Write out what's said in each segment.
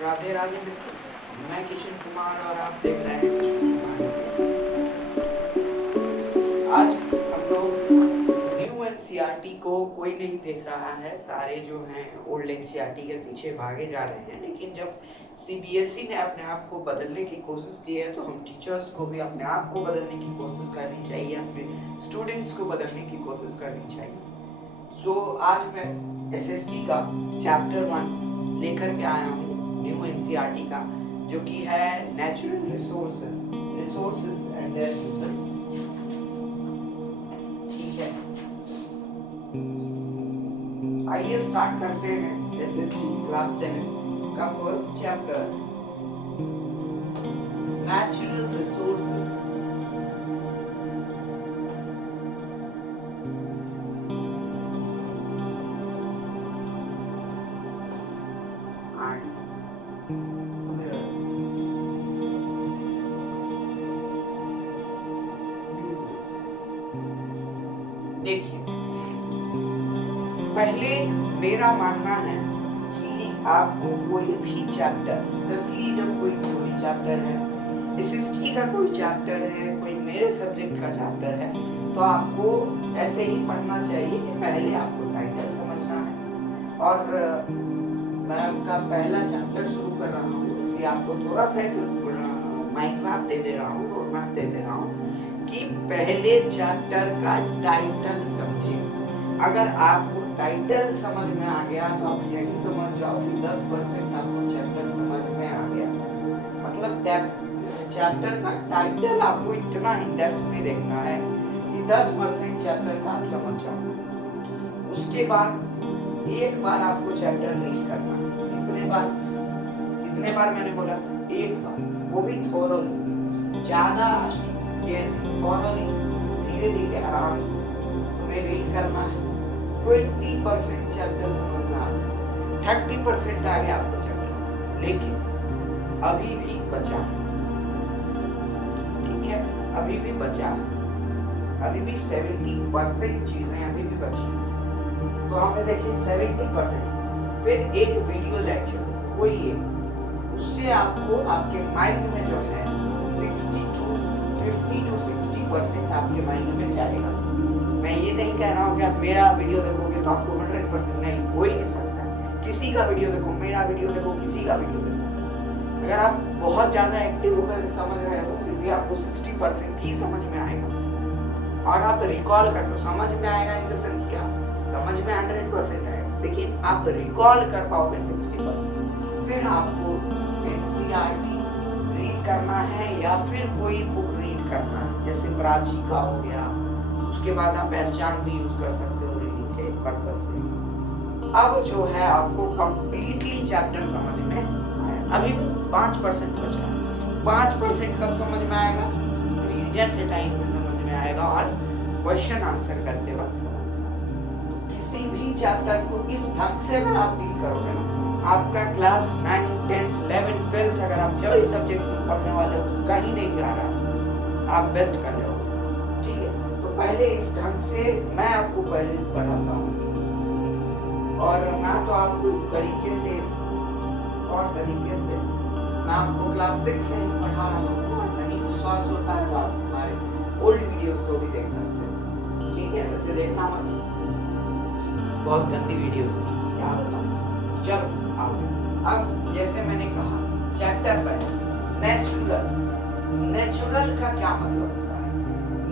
राधे राधे मित्रों, मैं किशन कुमार और आप देख रहे हैं किशन कुमार यूट्यूब। आज हम लोग न्यू एनसीईआरटी को कोई नहीं देख रहा है, सारे जो हैं ओल्ड एनसीईआरटी के पीछे भागे जा रहे हैं। लेकिन जब सीबीएसई ने अपने आप को बदलने की कोशिश की है तो हम टीचर्स को भी अपने आप को बदलने की कोशिश करनी चाहिए, अपने स्टूडेंट्स को बदलने की कोशिश करनी चाहिए। सो आज मैं एसएसटी का चैप्टर 1 लेकर के आया हूँ न्यू एनसीईआरटी का, जो कि है natural resources and there uses. ठीक है, आइए स्टार्ट करते हैं एसएसटी क्लास 7 का फर्स्ट चैप्टर, नेचुरल रिसोर्सेज। देखिए, पहले मेरा मानना है कि आपको कोई भी चैप्टर, स्पेशली जब कोई थ्योरी चैप्टर है, एसएसटी का कोई चैप्टर है, कोई मेरे सब्जेक्ट का चैप्टर है, तो आपको ऐसे ही पढ़ना चाहिए कि पहले आपको टाइटल समझना है। और मैं आपका पहला चैप्टर शुरू कर रहा हूँ, इसलिए आपको थोड़ा सा माइंड मैप दे दे रहा हूँ, रोड मैप दे दे रहा हूँ कि पहले चैप्टर का टाइटल समझिए। अगर आपको टाइटल समझ में आ गया तो आप यही समझ जाओ कि 10% आपको चैप्टर समझ में आ गया। मतलब चैप्टर का टाइटल आपको इतना इन डेप्थ में देखना है कि 10% चैप्टर का आप समझ जाओ। उसके बाद एक बार आपको चैप्टर रीड करना है। कितने बार मैंने बोला? एक बार, वो भी थोरोली, ज्यादा थोरोली, धीरे धीरे आराम से तुम्हें रीड करना है। 20% चैप्टर समझना है, 30% आ गया आपको चैप्टर, लेकिन अभी भी बचा है। ठीक है, अभी भी बचा है, अभी भी 70% चीजें अभी भी बची। तो हमें देखिए 70%, फिर एक वीडियो लेक्चर कोई एक, उससे आपको आपके माइंड में जो है 50 to 60% आपके माइंड में जाएगा। मैं ये नहीं कह रहा हूँ कि आप मेरा वीडियो देखोगे तो आपको 100% नहीं, हो ही नहीं सकता। किसी का वीडियो देखो, मेरा वीडियो देखो, किसी का वीडियो देखो, अगर आप बहुत ज्यादा एक्टिव होकर समझ रहे हो फिर भी आपको 60% ही समझ में आएगा। और आप रिकॉल कर लो, समझ में आएगा इन द सेंस क्या, समझ में 100% आएगा, लेकिन आप रिकॉल कर पाओगे 60%। फिर आपको एनसीईआरटी रीड करना है या फिर कोई बुक रीड करना है, जैसे प्राची का हो गया। उसके बाद आप एसचान भी यूज कर सकते हो रीडिंग के पर्पस से। अब जो है आपको कंप्लीटली चैप्टर समझ में आया, अभी 5% बचा है। 5% कब समझ में आएगा? रिवीजन के टाइम में समझ में आएगा और क्वेश्चन आंसर करते वक्त समझ में आएगा। किसी भी चैप्टर को इस ढंग से अगर आप डील करोगे ना, आपका क्लास 9, 10, 11, 12 अगर आप थ्योरी सब्जेक्ट में पढ़ने वाले हो, कहीं नहीं जा रहा, आप बेस्ट कर रहे हो। ठीक है, तो पहले इस ढंग से मैं आपको पहले पढ़ाता हूँ, और मैं तो आपको इस तरीके से और तरीके से मैं आपको क्लास 6 से ही पढ़ा रहा हूँ। और नहीं विश्वास होता है तो आप हमारे ओल्ड वीडियो को भी देख सकते हैं। ठीक है, वैसे देखना मत, बहुत गंदी वीडियोस थी, क्या बताऊं। चलो अब जैसे मैंने कहा चैप्टर पर नेचुरल का क्या मतलब होता है?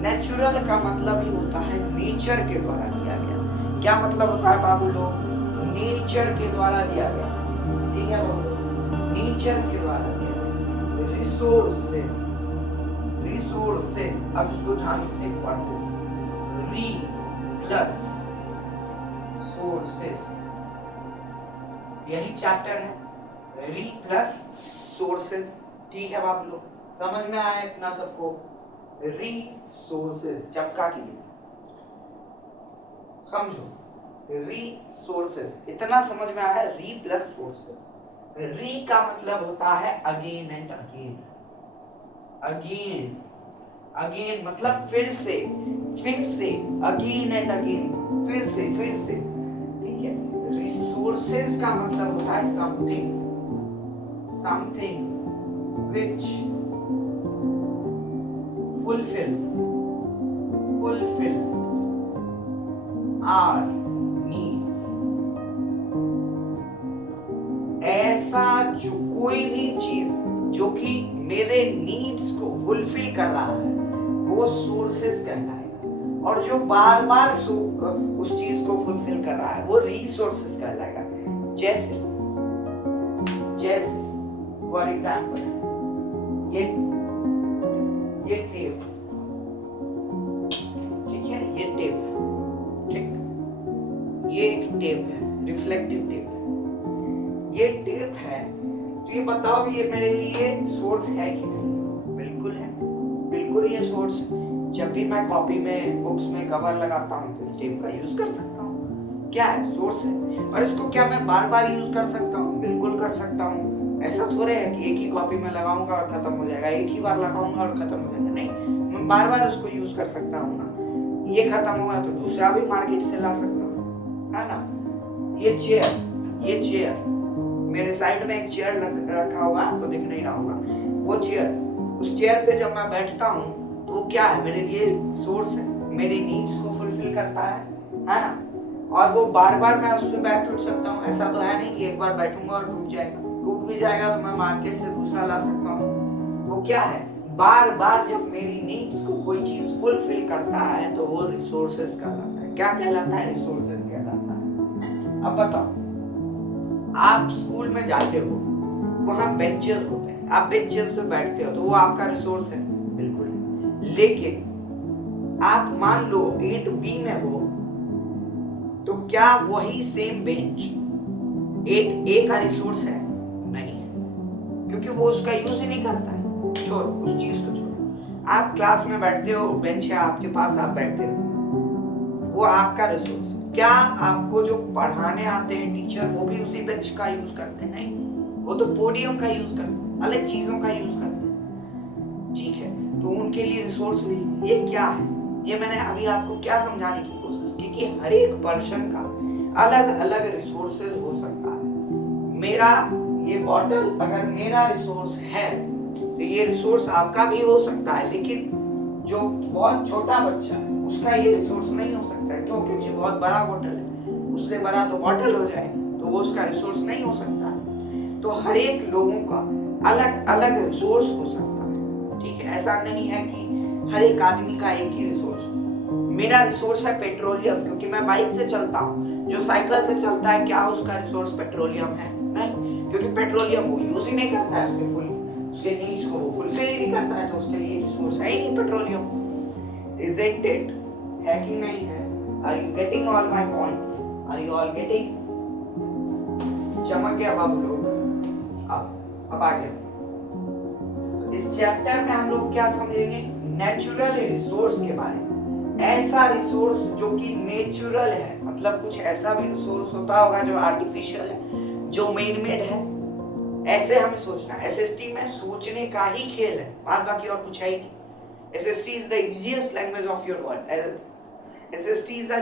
नेचुरल का मतलब ही होता है नेचर के द्वारा दिया गया। क्या मतलब होता है बाबू लोग? नेचर के द्वारा दिया गया। ठीक है बाबू लोग, नेचर के द्वारा दिया गया। रिसोर्सेज, अब इसको ध्यान से पढ़ो। री प्लस सोर्सेज, यही चैप्टर है, री प्लस सोर्सेज। ठीक है बाबू लोग, समझ में आया इतना सबको? रिसोर्सेज चमका के लिए समझो, रिसोर्सेज इतना समझ में आया। री प्लस सोर्सेज, री का मतलब होता है again and again, again again मतलब फिर से, अगेन एंड अगेन, फिर से। ठीक है, रिसोर्सेज का मतलब होता है something, something which fulfill our needs। ऐसा जो कोई भी चीज जो कि मेरे नीड्स को फुलफिल कर रहा है वो सोर्सेस कहलाएगा, और जो बार बार उस चीज को फुलफिल कर रहा है वो रिसोर्सेस कहलाएगा। जैसे फॉर एग्जाम्पल ये टेप, ठीक है, ये टेप है, ठीक, ये एक टेप है, रिफ्लेक्टिव टेप है, ये टेप है। तो ये बताओ ये मेरे लिए सोर्स है कि नहीं? बिल्कुल है, बिल्कुल ये सोर्स है। जब भी मैं कॉपी में, बुक्स में कवर लगाता हूँ तो इस टेप का यूज कर सकता हूँ, क्या है, सोर्स है। और इसको क्या मैं बार बार यूज कर सकता हूँ? बिल्कुल कर सकता हूँ। ऐसा थोड़े है कि एक ही कॉपी में लगाऊंगा और खत्म हो जाएगा, एक ही बार लगाऊंगा और खत्म हो जाएगा, नहीं, मैं बार बार उसको यूज कर सकता हूँ ना। ये खत्म हुआ तो दूसरा भी मार्केट से ला सकता हूँ, है ना। ये चेयर मेरे साइड में एक चेयर रखा हुआ, आपको दिख नहीं रहा होगा, वो चेयर, उस चेयर पे जब मैं बैठता हूँ तो वो क्या है, मेरे लिए सोर्स है, मेरे नीड्स को फुलफिल करता है ना। और वो बार बार मैं उस पर बैठ उठ सकता हूँ, ऐसा तो है नहीं कि एक बार बैठूंगा और टूट जाएगा। टूट भी जाएगा तो मैं मार्केट से दूसरा ला सकता हूँ। वो क्या है, बार बार जब मेरी नीड्स को कोई चीज फुलफिल करता है तो वो रिसोर्सेज कहलाता है। क्या कहलाता है? रिसोर्सेज कहलाता है। अब बताओ, आप स्कूल में जाते हो, वहां बेंचेस होते हैं, आप बेंचेस पे बैठते हो तो वो आपका रिसोर्स है, बिल्कुल। लेकिन आप मान लो 8B में हो तो क्या वही सेम बेंच 8A का रिसोर्स है? नहीं है, क्योंकि वो उसका यूज ही नहीं करता है। छोड़ो उस चीज को, छोड़ो। आप क्लास में बैठते हो, बेंच है आपके पास, आप बैठते हो, वो आपका रिसोर्स। क्या आपको जो पढ़ाने आते हैं टीचर वो भी उसी बेंच का यूज करते हैं? नहीं, वो तो पोडियम का यूज करते हैं, अलग चीजों का यूज करते हैं, ठीक है। तो उनके लिए रिसोर्स नहीं। ये क्या है, ये मैंने अभी आपको क्या समझाने की कोशिश की कि हर एक पर्सन का अलग अलग रिसोर्सेज हो सकता है। मेरा ये बॉटल अगर मेरा रिसोर्स है तो ये रिसोर्स आपका भी हो सकता है, लेकिन जो बहुत छोटा बच्चा है उसका ये रिसोर्स नहीं हो सकता है। क्यों? क्योंकि बहुत बड़ा बॉटल है, उससे बड़ा तो बॉटल हो जाए तो वो उसका रिसोर्स नहीं हो सकता है। तो हर एक लोगों का अलग अलग रिसोर्स हो सकता है, ठीक है। ऐसा नहीं है कि हर एक आदमी का एक ही रिसोर्स। मेरा रिसोर्स है पेट्रोलियम, क्योंकि मैं बाइक से चलता हूँ। जो साइकिल से चलता है, क्या उसका रिसोर्स पेट्रोलियम है? नहीं, क्योंकि पेट्रोलियम वो यूज ही नहीं करता है, उसके नीड्स को वो फुलफिल ही नहीं करता है, तो उसके लिए रिसोर्स है ही नहीं पेट्रोलियम। Isn't it? है कि नहीं है? Are you getting all my points? Are you all getting? चमक गया बाबू लोग? अब आगे इस चैप्टर में हम लोग क्या समझेंगे? नेचुरल रिसोर्स के बारे में। ऐसा रिसोर्स जो कि नेचुरल है, मतलब कुछ ऐसा भी रिसोर्स होता होगा जो आर्टिफिशियल है, जो मेड है, ऐसे हमें सोचना। एसएसटी में सोचने का ही खेल है, बात बाकी और कुछ है ही नहीं। SST is the easiest language of your world. SST is the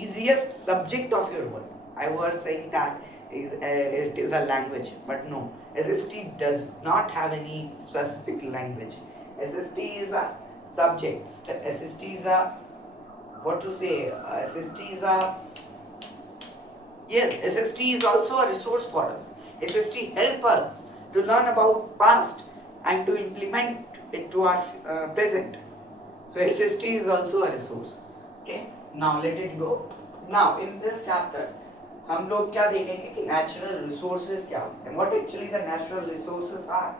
easiest subject of your world. I was saying that it is a language, but no. SST does not have any specific language. SST is a subject. SST is a, what to say? SST is a, yes, SST is also a resource for us. SST help us to learn about past and to implement it to our present. So SST is also a resource. Okay, now let it go. Now in this chapter हम लोग क्या देखेंगे कि natural resources क्या होते हैं, what actually the natural resources are.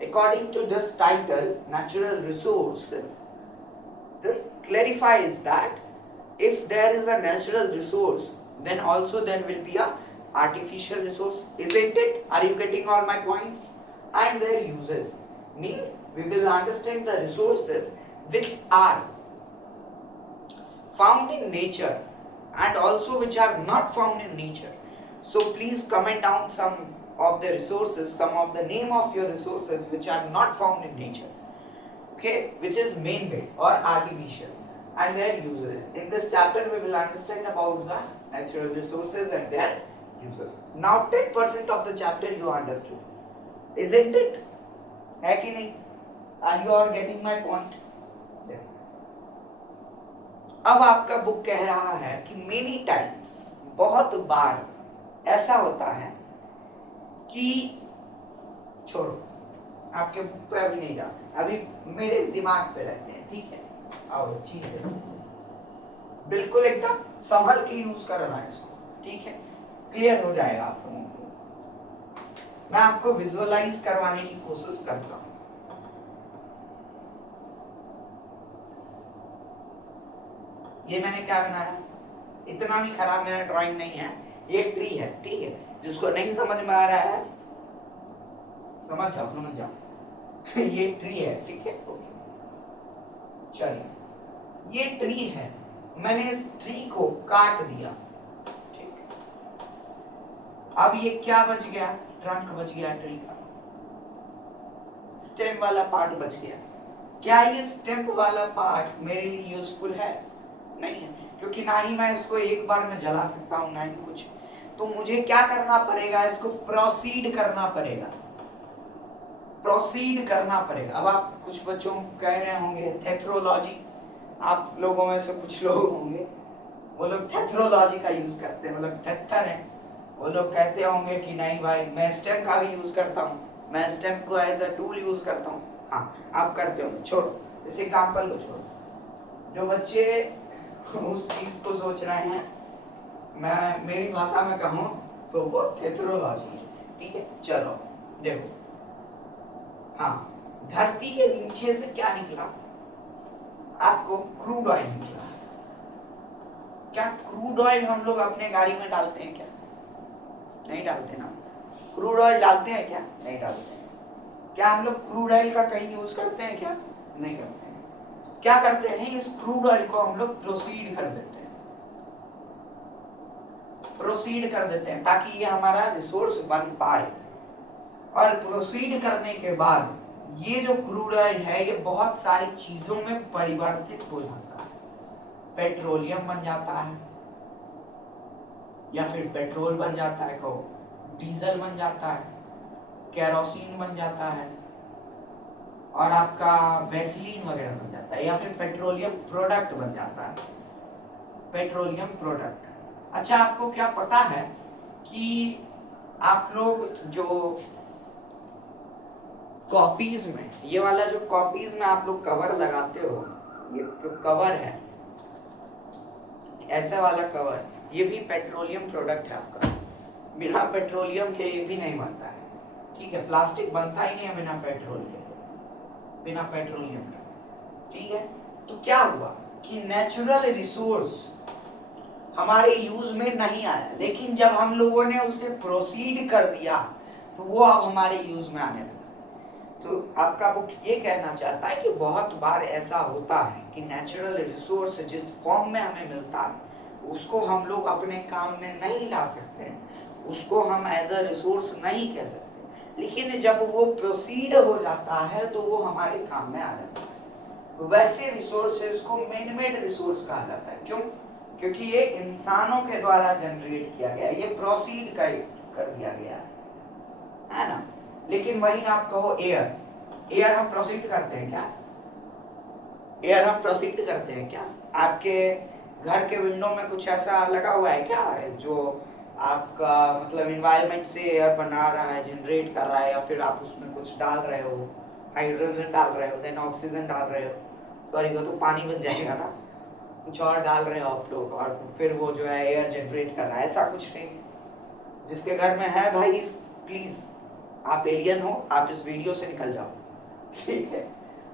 According to this title, natural resources, this clarifies that if there is a natural resource, then also there will be a artificial resource, isn't it? Are you getting all my points? And their uses. Means we will understand the resources which are found in nature and also which are not found in nature. So please comment down some of the resources, some of the name of your resources which are not found in nature, okay, which is man-made or artificial, and their uses. In this chapter we will understand about the natural resources and their uses. Now 10% of the chapter you understood. Isn't it? है कि नहीं? Are you all getting my point? अब आपका book कह रहा है कि many times, बहुत बार ऐसा होता है कि छोड़ो, आपके बुक पे अभी नहीं जाते, अभी मेरे दिमाग पे रहते हैं, ठीक है? आओ चीजें बिल्कुल एकदम संभल के यूज करना है इसको, ठीक है? क्लियर हो जाएगा आप लोगों को। मैं आपको विजुअलाइज करवाने की कोशिश करता हूं। ये मैंने क्या बनाया, इतना भी खराब मेरा ड्राइंग नहीं है, ये ट्री है, ठीक है? जिसको नहीं समझ में आ रहा है समझ जाओ ये ट्री है, ठीक है? ओके, चलिए ये ट्री है, मैंने इस ट्री को काट दिया, ठीक? अब ये क्या बच गया? ट्रंक बच गया ट्री का, स्टेम वाला पार्ट बच गया। क्या ये स्टेम वाला पार्ट मेरे लिए यूजफुल है? नहीं है, क्योंकि ना ही मैं इसको एक बार में जला सकता हूं, ना ही कुछ। तो मुझे क्या करना पड़ेगा? इसको प्रोसीड करना पड़ेगा, प्रोसीड करना पड़ेगा। अब आप कुछ बच्चों कह रहे होंगे थेथरोलॉजी, आप लोगों में से कुछ लोग होंगे वो लोग थेथरोलॉजी का यूज करते हैं, वो लोग थेथर हैं, वो लोग कहते होंगे कि नहीं भाई मैं स्टेम का भी यूज करता हूँ, मैं स्टेम को एज अ टूल यूज करता हूँ। हाँ आप करते होंगे, छोड़ो इस एग्जाम्पल को छोड़ो। जो बच्चे उस चीज को सोच रहे हैं, मैं मेरी भाषा में कहूँ तो वो थेथरोलॉजी है, ठीक है? चलो देखो, हाँ धरती के नीचे से क्या निकला? आपको क्रूड ऑयल निकला। क्या क्रूड ऑयल हम लोग अपने गाड़ी में डालते हैं क्या? नहीं डालते ना। क्रूड ऑयल डालते हैं क्या? नहीं डालते हैं। क्या हम लोग क्रूड ऑयल का कहीं यूज करते हैं क्या? नहीं करते हैं। क्या करते हैं? इस क्रूड ऑयल को हम लोग प्रोसीड कर देते हैं, प्रोसीड कर देते हैं ताकि ये हमारा रिसोर्स बन पाए। और प्रोसीड करने के बाद ये जो क्रूड ऑयल है ये बहुत सारी चीजों में परिवर्तित हो जाता है। पेट्रोलियम बन जाता है, या फिर पेट्रोल बन जाता है, कहो डीजल बन जाता है, केरोसिन बन जाता है, और आपका वैसलीन वगैरह बन जाता है, या फिर पेट्रोलियम प्रोडक्ट बन जाता है, पेट्रोलियम प्रोडक्ट। अच्छा आपको क्या पता है कि आप लोग जो कॉपीज में, ये वाला जो कॉपीज में आप लोग कवर लगाते हो, ये जो कवर है ऐसा वाला कवर, ये भी पेट्रोलियम प्रोडक्ट है आपका। बिना पेट्रोलियम के ये भी नहीं बनता है, ठीक है? प्लास्टिक बनता ही नहीं है बिना पेट्रोल के, बिना पेट्रोलियम के, ठीक है? तो क्या हुआ कि नेचुरल रिसोर्स हमारे यूज में नहीं आया, लेकिन जब हम लोगों ने उसे प्रोसीड कर दिया तो वो अब हमारे यूज में आने लगा। तो आपका बुक ये कहना चाहता है कि बहुत बार ऐसा होता है कि नेचुरल रिसोर्स जिस फॉर्म में हमें मिलता है उसको हम लोग अपने काम में नहीं ला सकते हैं, उसको हम एज अ रिसोर्स नहीं कह सकते, लेकिन जब वो प्रोसीड हो जाता है तो वो हमारे काम में आ जाता है। तो वैसे रिसोर्सेज को मैन मेड रिसोर्स कहा जाता है। क्यों? क्योंकि ये इंसानों के द्वारा जनरेट किया गया, ये प्रोसीड कर दिया गया है ना? लेकिन वही आप कहो एयर, एयर हम प्रोसीड करते हैं क्या? एयर हम प्रोसीड करते हैं क्या? आपके घर के विंडो में कुछ ऐसा लगा हुआ है क्या जो आपका मतलब एनवायरनमेंट से एयर बना रहा है, जनरेट कर रहा है, या फिर आप उसमें कुछ डाल रहे हो, हाइड्रोजन डाल रहे हो, देन ऑक्सीजन डाल रहे हो, सॉरी वो तो पानी बन जाएगा ना, कुछ और डाल रहे हो आप लोग, और फिर वो जो है एयर जनरेट कर रहा है? ऐसा कुछ नहीं। जिसके घर में है भाई प्लीज, आप एलियन हो, आप इस वीडियो से निकल जाओ, ठीक है?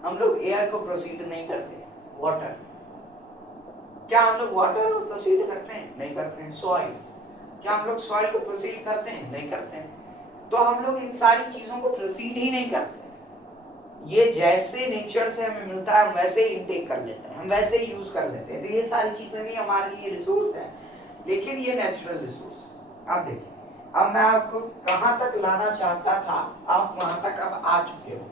हम लोग एयर को प्रोसीड नहीं करते। वाटर, क्या हम लोग वाटर को प्रोसीड करते हैं? नहीं करते हैं। सॉइल, क्या हम लोग सॉइल को प्रोसीड करते हैं? नहीं करते हैं। तो हम लोग इन सारी चीजों को प्रोसीड ही नहीं करते। ये जैसे नेचर से हमें मिलता है हम वैसे ही इनटेक कर लेते हैं, हम वैसे ही यूज कर लेते हैं। तो ये सारी चीजें भी हमारे लिए रिसोर्स है, लेकिन ये नेचुरल रिसोर्स। आप देखिए, अब मैं आपको कहां तक लाना चाहता था, आप वहां तक अब आ चुके हो,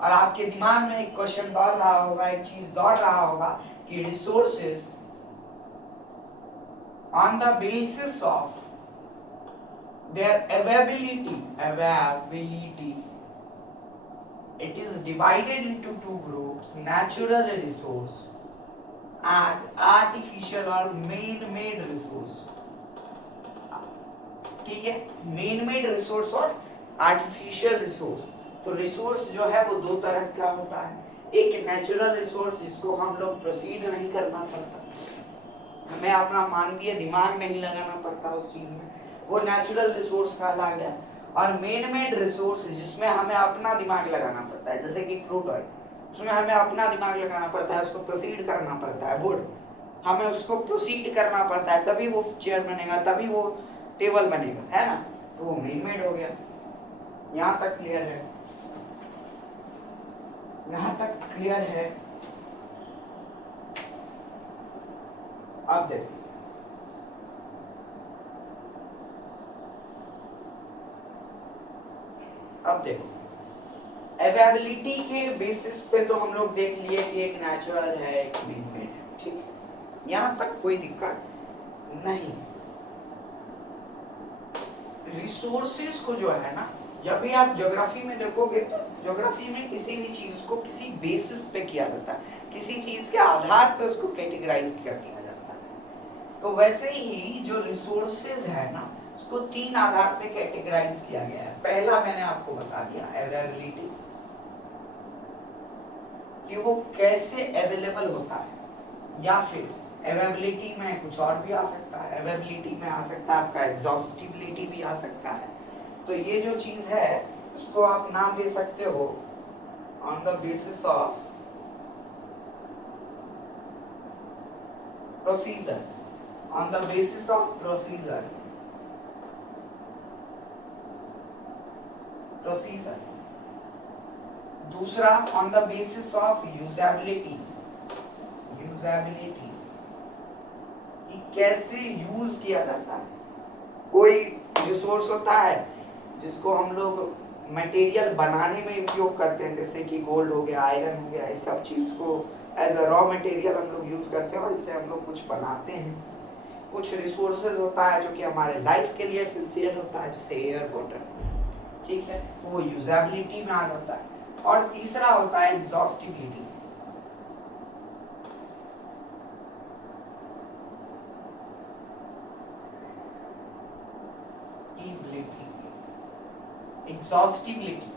और आपके दिमाग में एक क्वेश्चन दौड़ रहा होगा, एक चीज दौड़ रहा होगा कि resources on the basis of their availability It is divided into two groups, natural resource and artificial or man-made resource. ठीक है, man-made resource और artificial resource. तो रिसोर्स जो है वो दो तरह का होता है, एक नेचुरल रिसोर्स जिसको हम लोग प्रोसीड नहीं करना पड़ता, हमें अपना मानवीय दिमाग नहीं लगाना पड़ता उस चीज में, वो नेचुरल रिसोर्स कहला गया। और मेन मेड रिसोर्स जिसमें हमें अपना दिमाग लगाना पड़ता है, जैसे कि क्रूड ऑयल, उसमें हमें अपना दिमाग लगाना पड़ता है, उसको प्रोसीड करना पड़ता है। वुड, हमें उसको प्रोसीड करना पड़ता है, तभी वो चेयर बनेगा, तभी वो टेबल बनेगा, है ना। तो वो मेन मेड हो गया। यहाँ तक क्लियर है? यहाँ तक क्लियर है? अब देखो, अवेलेबिलिटी के बेसिस पे तो हम लोग देख लिए कि एक नेचुरल है, एक मैन मेड है, ठीक है, यहाँ तक कोई दिक्कत नहीं। रिसोर्सेज को जो है ना, जब भी आप ज्योग्राफी में देखोगे तो ज्योग्राफी में किसी भी चीज को किसी बेसिस पे किया जाता है, किसी चीज के आधार पे उसको कैटेगराइज कर दिया जाता है। तो वैसे ही जो रिसोर्सेज है ना, उसको तीन आधार पे कैटेगराइज किया गया है। पहला मैंने आपको बता दिया अवेलेबिलिटी, कि वो कैसे अवेलेबल होता है, या फिर अवेलेबिलिटी में कुछ और भी आ सकता है, अवेलेबिलिटी में आ सकता है आपका एग्जॉस्टिबिलिटी भी आ सकता है। तो ये जो चीज है उसको आप नाम दे सकते हो on the basis of procedure, on the basis of procedure, दूसरा on the basis of usability, कि कैसे यूज किया जाता है। कोई रिसोर्स होता है जिसको हम लोग मटेरियल बनाने में उपयोग करते हैं, जैसे कि गोल्ड हो गया, आयरन हो गया, इस सब चीज को एज अ रॉ मटेरियल हम लोग यूज करते हैं और इससे हम लोग कुछ बनाते हैं। कुछ रिसोर्सेज होता है जो कि हमारे लाइफ के लिए एसेंशियल होता है, जैसे एयर, वाटर, ठीक है, तो वो यूजेबिलिटी में आ जाता है। और तीसरा होता है एग्जॉस्टिबिलिटी, एग्जॉस्टिबिलिटी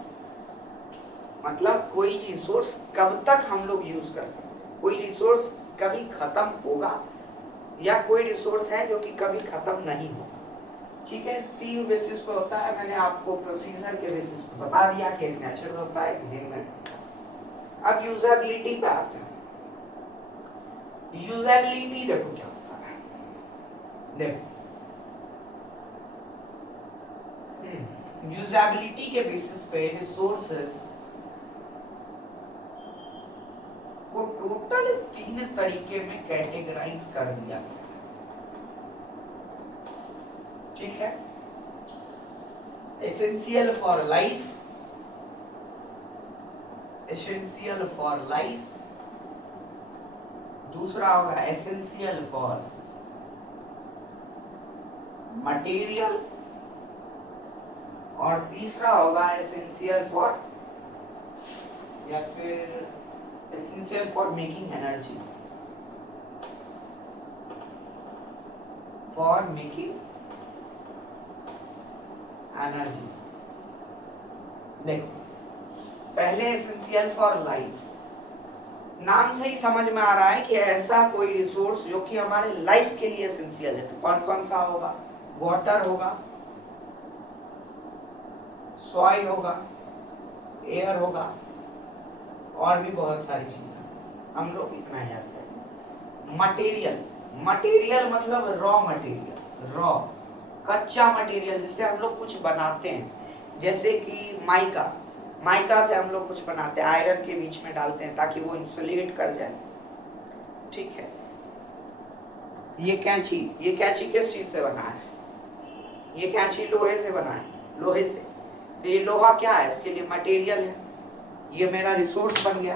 मतलब कोई रिसोर्स कब तक हम लोग यूज कर सकते हैं, कोई रिसोर्स कभी खत्म होगा या कोई रिसोर्स है जो कि कभी खत्म नहीं होगा, ठीक है। तीन बेसिस पे होता है, मैंने आपको प्रोसीजर के बेसिस पे बता दिया कि एक नेचुरल होता है, एक मैन मेड होता है। अब यूजेबिलिटी पे आते हैं। यूजेबिलिटी देखो क्या होता है, देखो यूजेबिलिटी के बेसिस पे रिसोर्सेज को टोटल तीन तरीके में कैटेगराइज कर दिया गया, ठीक है। Essential for life, essential for life, दूसरा होगा एसेंशियल फॉर मटेरियल, और तीसरा होगा एसेंशियल फॉर या फिर essential for making energy, for making energy. देखो, पहले एसेंशियल फॉर लाइफ, नाम से ही समझ में आ रहा है कि ऐसा कोई रिसोर्स जो कि हमारे लाइफ के लिए एसेंशियल है। तो कौन कौन सा होगा? वाटर होगा, सॉइल होगा, एयर होगा, और भी बहुत सारी चीजें, हम लोग इतना याद करें। मटेरियल, मटेरियल मतलब रॉ मटेरियल, रॉ कच्चा मटेरियल जिससे हम लोग कुछ बनाते हैं, जैसे कि माइका, माइका से हम लोग कुछ बनाते हैं, आयरन के बीच में डालते हैं ताकि वो इंसुलेट कर जाए, ठीक है। ये कैंची, ये कैंची किस चीज से बना है? ये कैंची लोहे से बना है, लोहे से। तो ये लोहा क्या है? इसके लिए मटेरियल है, ये मेरा रिसोर्स बन गया।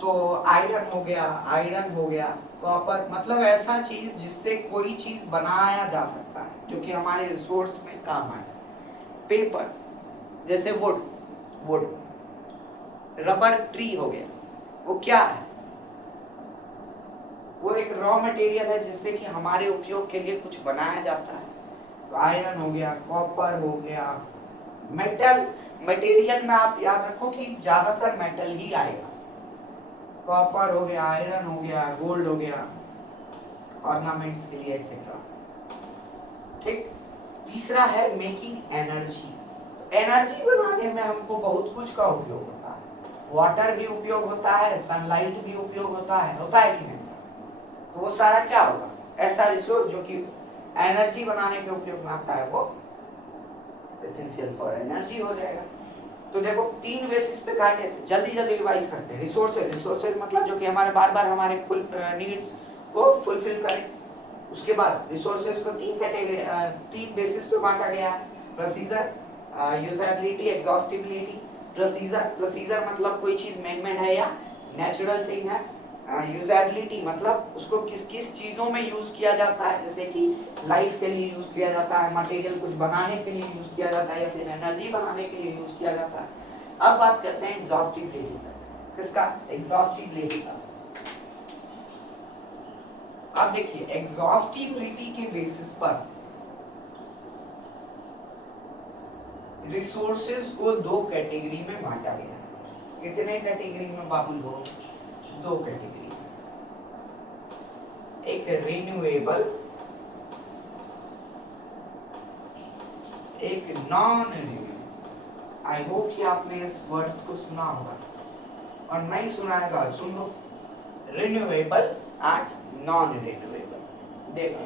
तो आयरन हो गया, आयरन हो गया, कॉपर, मतलब ऐसा चीज जिससे कोई चीज बनाया जा सकता है जो कि हमारे रिसोर्स में काम आए। पेपर, जैसे वुड, वुड रबर ट्री हो गया, वो क्या है? वो एक रॉ मटेरियल है जिससे कि हमारे उपयोग के लिए कुछ बनाया जाता है। तो आयरन हो गया, कॉपर हो गया, मेटल, मटेरियल में आप याद रखो कि ज्यादातर मेटल ही आएगा। कॉपर हो गया, आयरन हो गया, गोल्ड हो गया, ऑर्नामेंट्स के लिए एक्सेट्रा। ठीक। तीसरा है मेकिंग एनर्जी। एनर्जी बनाने में हमको बहुत कुछ का उपयोग होता है, वाटर भी उपयोग होता है, सनलाइट भी उपयोग होता है कि नहीं? तो वो सारा क्या होगा? ऐसा रिसोर्स जो कि एनर्जी बनाने के उपयोग में आता है, वो एसेंशियल फॉर एनर्जी हो जाएगा। तो देखो 3 बेसिस पे काटे थे, जल्दी जल्दी रिवाइज करते हैं। रिसोर्सेज मतलब जो कि हमारे बार बार हमारे नीड्स को फुलफिल करें। उसके बाद रिसोर्सेज को 3 कैटेगरी 3 बेसिस पे बांटा गया है। Procedure, usability, exhaustibility. प्रोसीजर मतलब कोई चीज मैन-मेड है या नेचुरल थिंग है। यूजेबिलिटी मतलब उसको किस किस चीजों में यूज किया जाता है, जैसे कि लाइफ के लिए यूज किया जाता है, मटेरियल कुछ बनाने के लिए यूज किया जाता है, या फिर एनर्जी बनाने के लिए यूज किया जाता है। अब बात करते हैं एग्जॉस्टिबिलिटी का। किसका? एग्जॉस्टिबिलिटी का। अब देखिए एग्जॉस्टिबिलिटी के बेसिस पर रिसोर्सेज को 2 कैटेगरी में बांटा गया है। कितने कैटेगरी में बाबू लोग? 2 कैटेगरी। एक रिन्यूएबल, एक नॉन रिन्यूएबल। आई होप कि आपने इस वर्ड्स को सुना होगा, और नहीं सुना है तो सुन लो। Renewable and non renewable. देखो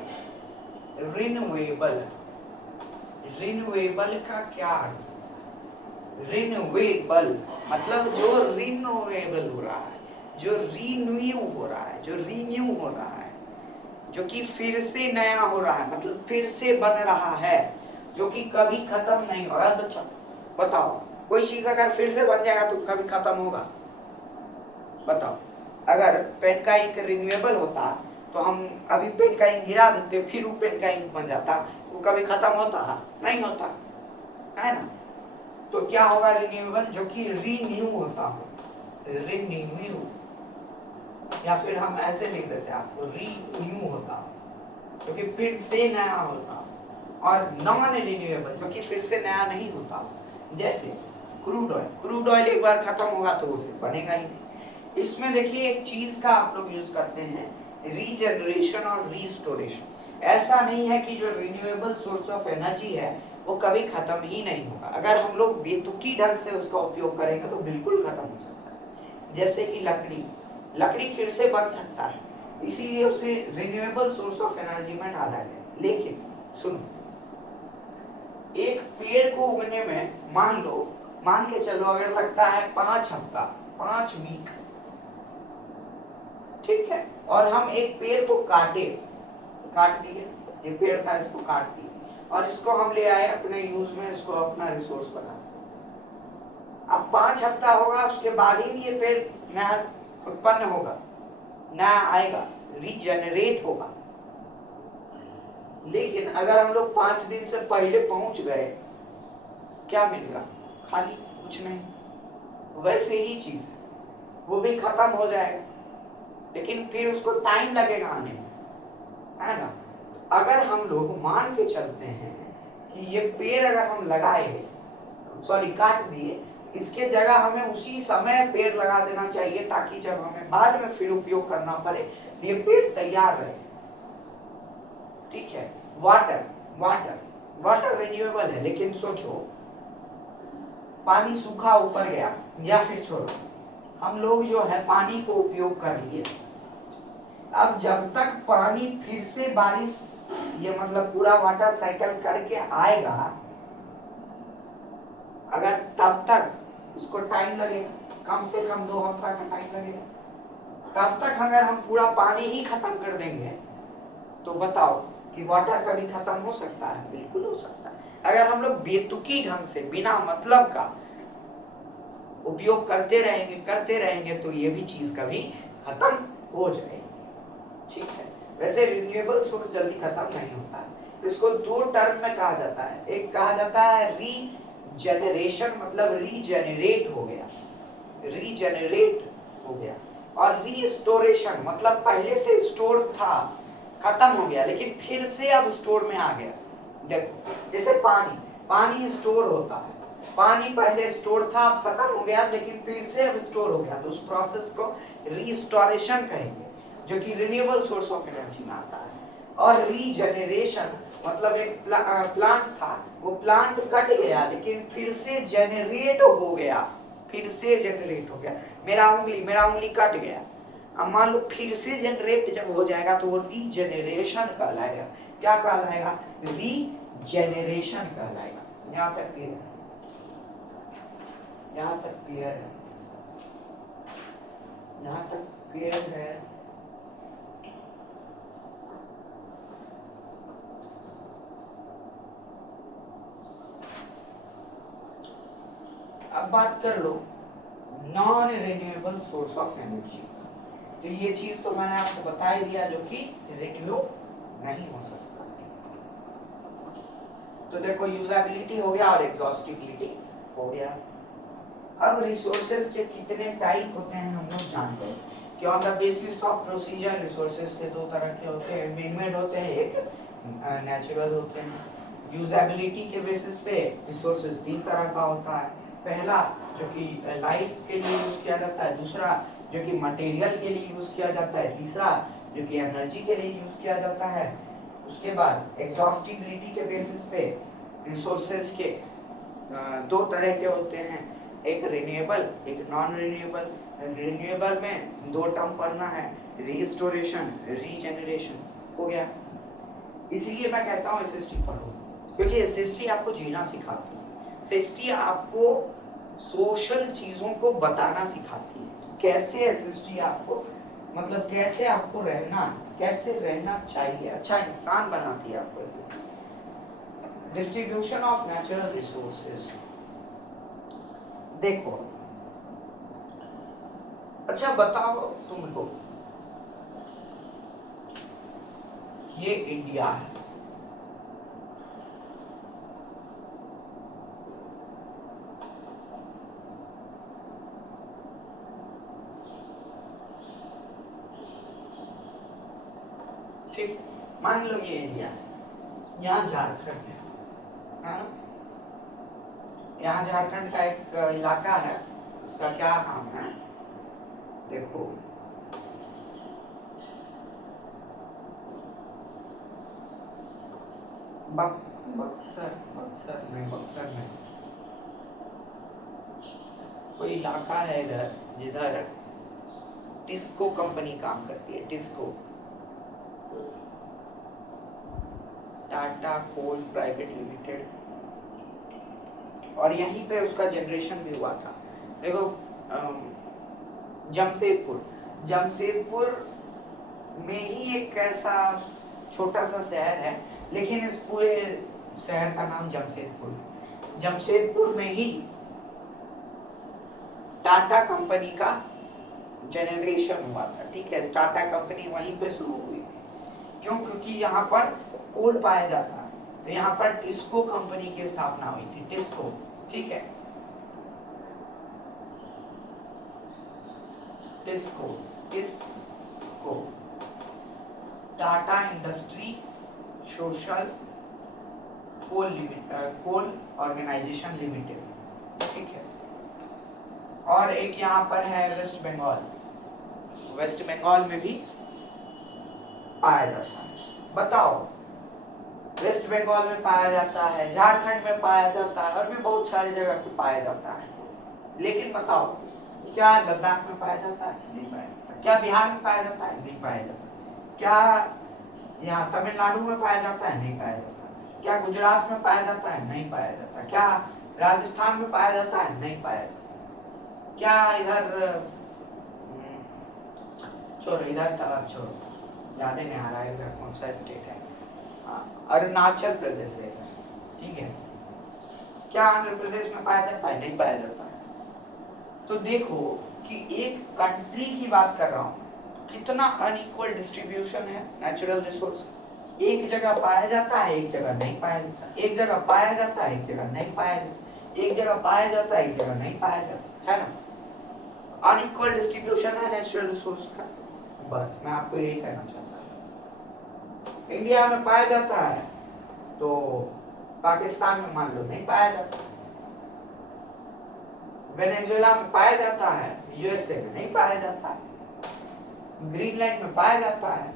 रिन्यूएबल का क्या अर्थ? रिन्यूएबल मतलब जो रिन्यूएबल हो रहा है, जो रीन्यू हो रहा है, जो रीन्यू हो रहा है, जो कि फिर से नया हो रहा है, मतलब फिर से बन रहा है, जो कि कभी खत्म नहीं होगा। बच्चा बताओ, कोई चीज अगर फिर से बन जाएगा तो कभी खत्म होगा? बताओ, अगर पेन का इंक रिन्यूएबल होता तो हम अभी पेन का इंक गिरा देते, फिर वो पेन का इंक बन जाता, वो कभी खत्म होता? नहीं होता है ना। तो क्या होगा? रिन्यूएबल जो कि रीन्यू होता हो, रिन्यू, या फिर हम ऐसे लिख देते हैं आपको, रीन्यू होता हो, जो कि फिर से नया होता। और नॉन रिन्यूएबल जो कि फिर से नया नहीं होता, जैसे क्रूड ऑयल एक बार खत्म होगा तो वो फिर बनेगा ही नहीं। इसमें देखिए एक चीज का आप लोग यूज करते हैं, रीजनरेशन और रीस्टोरेशन। ऐसा नहीं है कि जो रिन्यूएबल सोर्स ऑफ एनर्जी है वो कभी खत्म ही नहीं होगा। अगर हम लोग बेतुकी ढंग से उसका उपयोग करेंगे तो बिल्कुल खत्म हो सकता है। जैसे कि लकड़ी फिर से बन सकता है, इसीलिए उसे रिन्यूएबल सोर्स ऑफ एनर्जी में डाला गया। लेकिन सुनो, एक पेड़ को उगने में मान के चलो अगर लगता है 5 हफ्ता, 5 वीक, ठीक है, और हम एक पेड़ को काट दिए, ये पेड़ था इसको काट दिए, और इसको हम ले आए अपने यूज में, इसको अपना रिसोर्स बना। अब 5 हफ्ता होगा, उसके बाद ही ये पेड़ नया उत्पन्न होगा, नया आएगा, रीजनरेट होगा। लेकिन अगर हम लोग 5 दिन से पहले पहुंच गए, क्या मिलेगा? खाली, कुछ नहीं। वैसे ही चीज है, वो भी खत्म हो जाएगा, लेकिन फिर उसको टाइम लगेगा आने में, है ना। अगर हम लोग मान के चलते हैं कि ये पेड़ अगर हम काट दिए, इसके जगह हमें उसी समय पेड़ लगा देना चाहिए, ताकि जब हमें बाद में फिर उपयोग करना पड़े ये पेड़ तैयार रहे। ठीक है। वाटर रिन्यूएबल है, लेकिन सोचो पानी सूखा ऊपर गया, या फिर छोड़ो, हम लोग जो है पानी को उपयोग कर लिए, अब जब तक पानी फिर से बारिश, ये मतलब पूरा वाटर साइकिल करके आएगा, अगर तब तक इसको टाइम लगेगा, कम से कम 2 हफ्ता का टाइम लगेगा। तब तक अगर हम पूरा पानी ही खत्म कर देंगे तो बताओ कि वाटर कभी खत्म हो सकता है? बिल्कुल हो सकता है। अगर हम लोग बेतुकी ढंग से बिना मतलब का उपयोग करते रहेंगे तो ये भी चीज कभी खत्म हो जाएगी। ठीक है। वैसे रिन्यूएबल सोर्स जल्दी खत्म नहीं होता है, इसको 2 टर्म में कहा जाता है। एक कहा जाता है रीजनरेशन, मतलब रीजनरेट हो गया, रीजेनरेट हो गया। और रीस्टोरेशन मतलब पहले से स्टोर था, खत्म हो गया, लेकिन फिर से अब स्टोर में आ गया। देखो जैसे पानी स्टोर होता है, पानी पहले स्टोर था, अब खत्म हो गया, लेकिन फिर से अब स्टोर हो गया, तो उस प्रोसेस को रीस्टोरेशन कहेंगे, जो कि रिन्यूएबल सोर्स ऑफ एनर्जी में आता है। और रीजेनरेशन मतलब एक प्लांट था, वो प्लांट कट गया, लेकिन फिर से जेनरेट हो गया, फिर से जेनरेट हो गया। मेरा उंगली कट गया, अब मान लो फिर से जनरेट जब हो जाएगा तो वो रीजेनरेशन कहलाएगा। क्या कहलाएगा? रीजेनरेशन कहलाएगा। यहाँ तक क्लियर है? यहाँ तक क्लियर है? यहाँ तक क्लियर है? अब बात कर लो non renewable source of energy. तो ये चीज तो मैंने आपको बता ही दिया, जो कि रिन्यू नहीं हो सकता। तो देखो यूजेबिलिटी हो गया और एग्जॉस्टिबिलिटी हो गया। अब रिसोर्सेज के कितने टाइप होते हैं हम लोग जानते हैं कि on the basis of procedure resources के दो तरह के होते हैं, मैन-मेड होते हैं, एक नेचुरल होते हैं। यूजेबिलिटी के बेसिस पे रिसोर्सेज तीन तरह का होता है। पहला जो कि लाइफ के लिए यूज किया जाता है, दूसरा जो कि मटेरियल के लिए यूज किया जाता है, तीसरा जो कि एनर्जी के लिए यूज किया जाता है। उसके बाद एग्जॉस्टिबिलिटी के बेसिस पे रिसोर्सेज के दो तरह के होते हैं, एक रिन्यूएबल, एक नॉन रिन्यूएबल। रिन्यूएबल में दो टर्म पढ़ना है, रीस्टोरेशन, रीजेनरेशन। हो गया। इसीलिए मैं कहता हूँ एसएसटी पढ़ो, क्योंकि एसएसटी आपको जीना सिखाती है। एसएसटी आपको सोशल चीजों को बताना सिखाती है, कैसे एसएसटी आपको मतलब कैसे आपको रहना, कैसे रहना चाहिए, अच्छा इंसान बनाती है आपको SST. Distribution of natural resources. देखो अच्छा बताओ तुम लोग, ये इंडिया है, ठीक, मान लो ये इंडिया है, यहाँ झारखंड है ना? यहाँ झारखंड का एक इलाका है, उसका क्या नाम है देखो, बक्सर, बक्सर नहीं, बक्सर नहीं, कोई इलाका है इधर जिधर टिस्को कंपनी काम करती है, टिस्को, टाटा कोल प्राइवेट लिमिटेड, और यहीं पे उसका जनरेशन भी हुआ था। देखो जमशेदपुर, जमशेदपुर में ही एक ऐसा छोटा सा शहर है, लेकिन इस पूरे शहर का नाम जमशेदपुर। जमशेदपुर में ही टाटा कंपनी का जनरेशन हुआ था, ठीक है। टाटा कंपनी वहीं पे शुरू हुई थी। क्यों? क्योंकि यहाँ पर कोल पाया जाता है, तो यहाँ पर टिस्को कंपनी की स्थापना हुई थी, टिस्को, ठीक है, टिस्को, टिस्को, टाटा इंडस्ट्री सोशल कोल कोल ऑर्गेनाइजेशन लिमिटेड, ठीक है। और एक यहाँ पर है वेस्ट बंगाल, वेस्ट बंगाल में भी पाया जाता है। बताओ, वेस्ट बंगाल में पाया जाता है, झारखंड में पाया जाता है, और भी बहुत सारी जगह पे पाया जाता है, लेकिन बताओ क्या लद्दाख में पाया जाता है? नहीं पाया जाता। क्या बिहार में पाया जाता है? नहीं पाया जाता। क्या यहाँ तमिलनाडु में पाया जाता है? नहीं पाया जाता। क्या गुजरात में पाया जाता है? नहीं पाया जाता। क्या राजस्थान में पाया जाता है? नहीं पाया जाता। क्या इधर छोड़ो, इधर छोड़ो, याद नहीं आ रहा है इधर कौन सा स्टेट है, अरुणाचल प्रदेश है, ठीक है। क्या आंध्र प्रदेश में पाया जाता है? नहीं पाया जाता है। तो देखो कि एक कंट्री की बात कर रहा हूँ, कितना अनइक्वल डिस्ट्रीब्यूशन है नेचुरल रिसोर्स। एक जगह पाया जाता है, एक जगह नहीं पाया जाता, एक जगह पाया जाता है, एक जगह नहीं पाया जाता, एक जगह पाया जाता है, एक जगह नहीं पाया जाता, है ना? अनइक्वल डिस्ट्रीब्यूशन है नेचुरल रिसोर्स का। बस मैं आपको यही कहना चाहता हूँ। इंडिया में पाया जाता है तो पाकिस्तान में मान लो नहीं पाया जाता, वेनेजुएला में पाया जाता है, यूएसए में नहीं पाया जाता है, ग्रीनलैंड में पाया जाता है,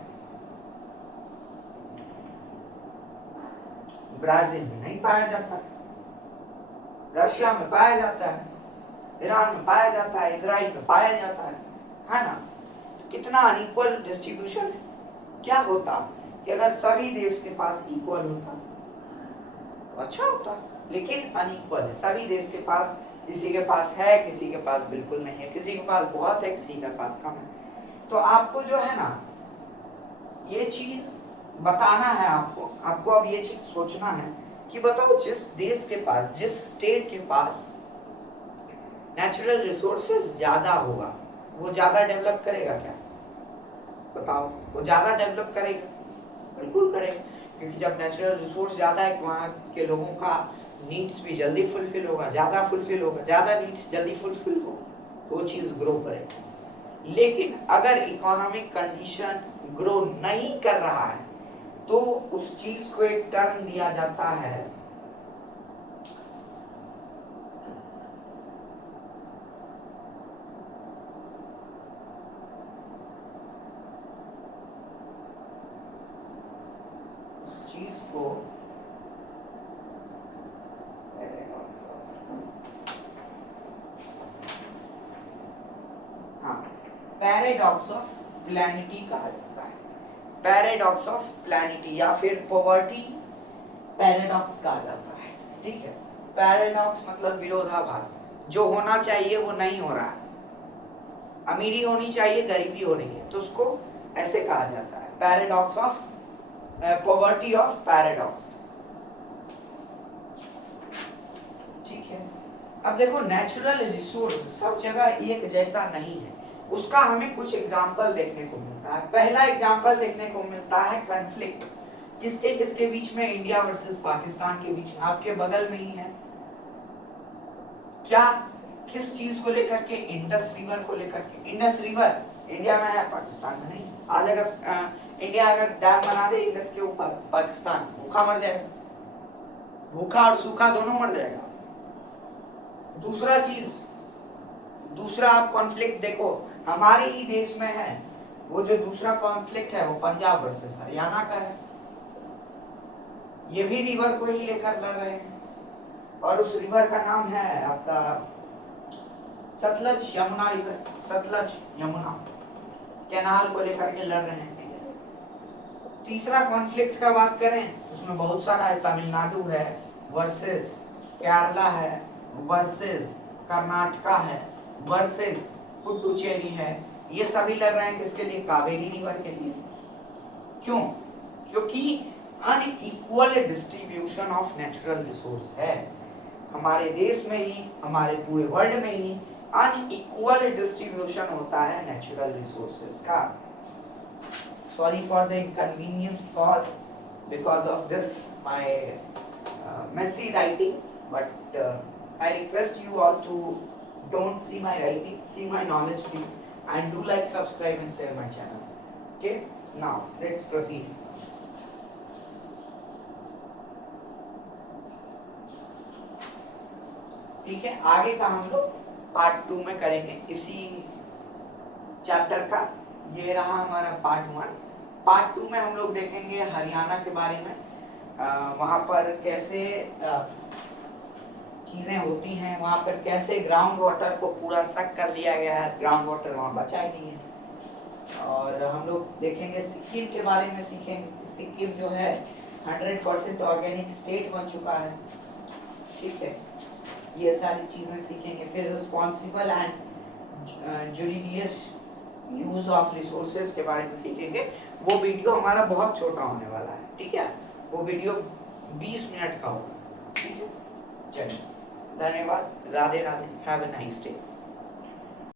ब्राजील में नहीं पाया जाता है, रशिया में पाया जाता है, ईरान में पाया जाता है, इजराइल में पाया जाता है ना। कितना अनइक्वल डिस्ट्रीब्यूशन है। क्या होता कि अगर सभी देश के पास इक्वल होता तो अच्छा होता, लेकिन अनइक्वल है। सभी देश के पास, किसी के पास है, किसी के पास बिल्कुल नहीं है, किसी के पास बहुत है, किसी के पास कम है। तो आपको जो है ना ये चीज बताना है, आपको अब ये चीज सोचना है कि बताओ जिस देश के पास, जिस स्टेट के पास नेचुरल रिसोर्सेज ज्यादा होगा वो ज्यादा डेवलप करेगा क्या? बताओ, वो ज्यादा डेवलप करेगा? बिल्कुल करेगा, क्योंकि जब नेचुरल रिसोर्स ज्यादा है वहाँ के लोगों का नीड्स भी जल्दी फुलफिल होगा, ज्यादा फुलफिल होगा, ज्यादा नीड्स जल्दी फुलफिल हो तो वो चीज ग्रो करेगी। लेकिन अगर इकोनॉमिक कंडीशन ग्रो नहीं कर रहा है तो उस चीज को एक टर्म दिया जाता है चीज को पैराडॉक्स ऑफ प्लैनिटी कहा जाता है। पैराडॉक्स ऑफ प्लैनिटी या फिर पॉवर्टी पैराडॉक्स कहा जाता है। ठीक है, पैराडॉक्स मतलब विरोधाभास, जो होना चाहिए वो नहीं हो रहा है, अमीरी होनी चाहिए गरीबी हो रही है, तो उसको ऐसे कहा जाता है paradox of poverty of paradox. ठीक है, अब देखो नेचुरल रिसोर्स सब जगह एक जैसा नहीं है, उसका हमें कुछ एग्जाम्पल देखने को मिलता है। पहला एग्जाम्पल देखने को मिलता है कॉन्फ्लिक्ट, किसके किसके बीच में? इंडिया वर्सेस पाकिस्तान के बीच में, आपके बगल में ही है। क्या, किस चीज को लेकर के? इंडस रिवर को लेकर के। इंडस रिवर इंडिया में है, पाकिस्तान में नहीं। आज अगर इंडिया अगर डैम बना दे इंडस के ऊपर, पाकिस्तान भूखा मर जाएगा, भूखा और सूखा दोनों मर जाएगा। दूसरा चीज, दूसरा आप कॉन्फ्लिक्ट देखो, हमारे ही देश में है वो जो दूसरा कॉन्फ्लिक्ट है, वो पंजाब वर्सेस हरियाणा का है। ये भी रिवर को ही लेकर लड़ रहे हैं, और उस रिवर का नाम है आपका सतलज यमुना रिवर। सतलज यमुना कैनाल को लेकर के लड़ रहे हैं। तीसरा कॉन्फ्लिक्ट का बात करें उसमें बहुत सारा है, तमिलनाडु है वर्सेस केरला है, वर्सेस कर्नाटका है, वर्सेस पुडुचेरी है। ये सभी लड़ रहे हैं किसके लिए? कावेरी रिवर के लिए। क्यों? क्योंकि unequal distribution of natural resource है हमारे देश में ही, हमारे पूरे वर्ल्ड में ही अनइक्वल डिस्ट्रीब्यूशन होता है नेचुरल रिसोर्सेज का। Sorry for the inconvenience caused because of this my messy writing, but I request you all to don't see my writing, see my knowledge please, and do like, subscribe and share my channel. Okay, now let's proceed. ठीक है, आगे का हम लोग part 2 में करेंगे इसी chapter का। ये रहा हमारा पार्ट 1। पार्ट 2 में हम लोग देखेंगे हरियाणा के बारे में, वहाँ पर कैसे चीजें होती हैं, वहाँ पर कैसे ग्राउंड वाटर को पूरा सक कर लिया गया है, ग्राउंड वाटर वहाँ बचा ही नहीं है। और हम लोग देखेंगे सिक्किम के बारे में, सीखेंगे सिक्किम जो है 100% ऑर्गेनिक स्टेट बन चुका है। ठीक है, ये सारी चीजें सीखेंगे। फिर responsible and judicious use of resources के बारे में सीखेंगे। वो वीडियो हमारा बहुत छोटा होने वाला है, ठीक है, वो वीडियो 20 मिनट का होगा। ठीक है, चलिए, धन्यवाद, Radhe Radhe, have a nice day.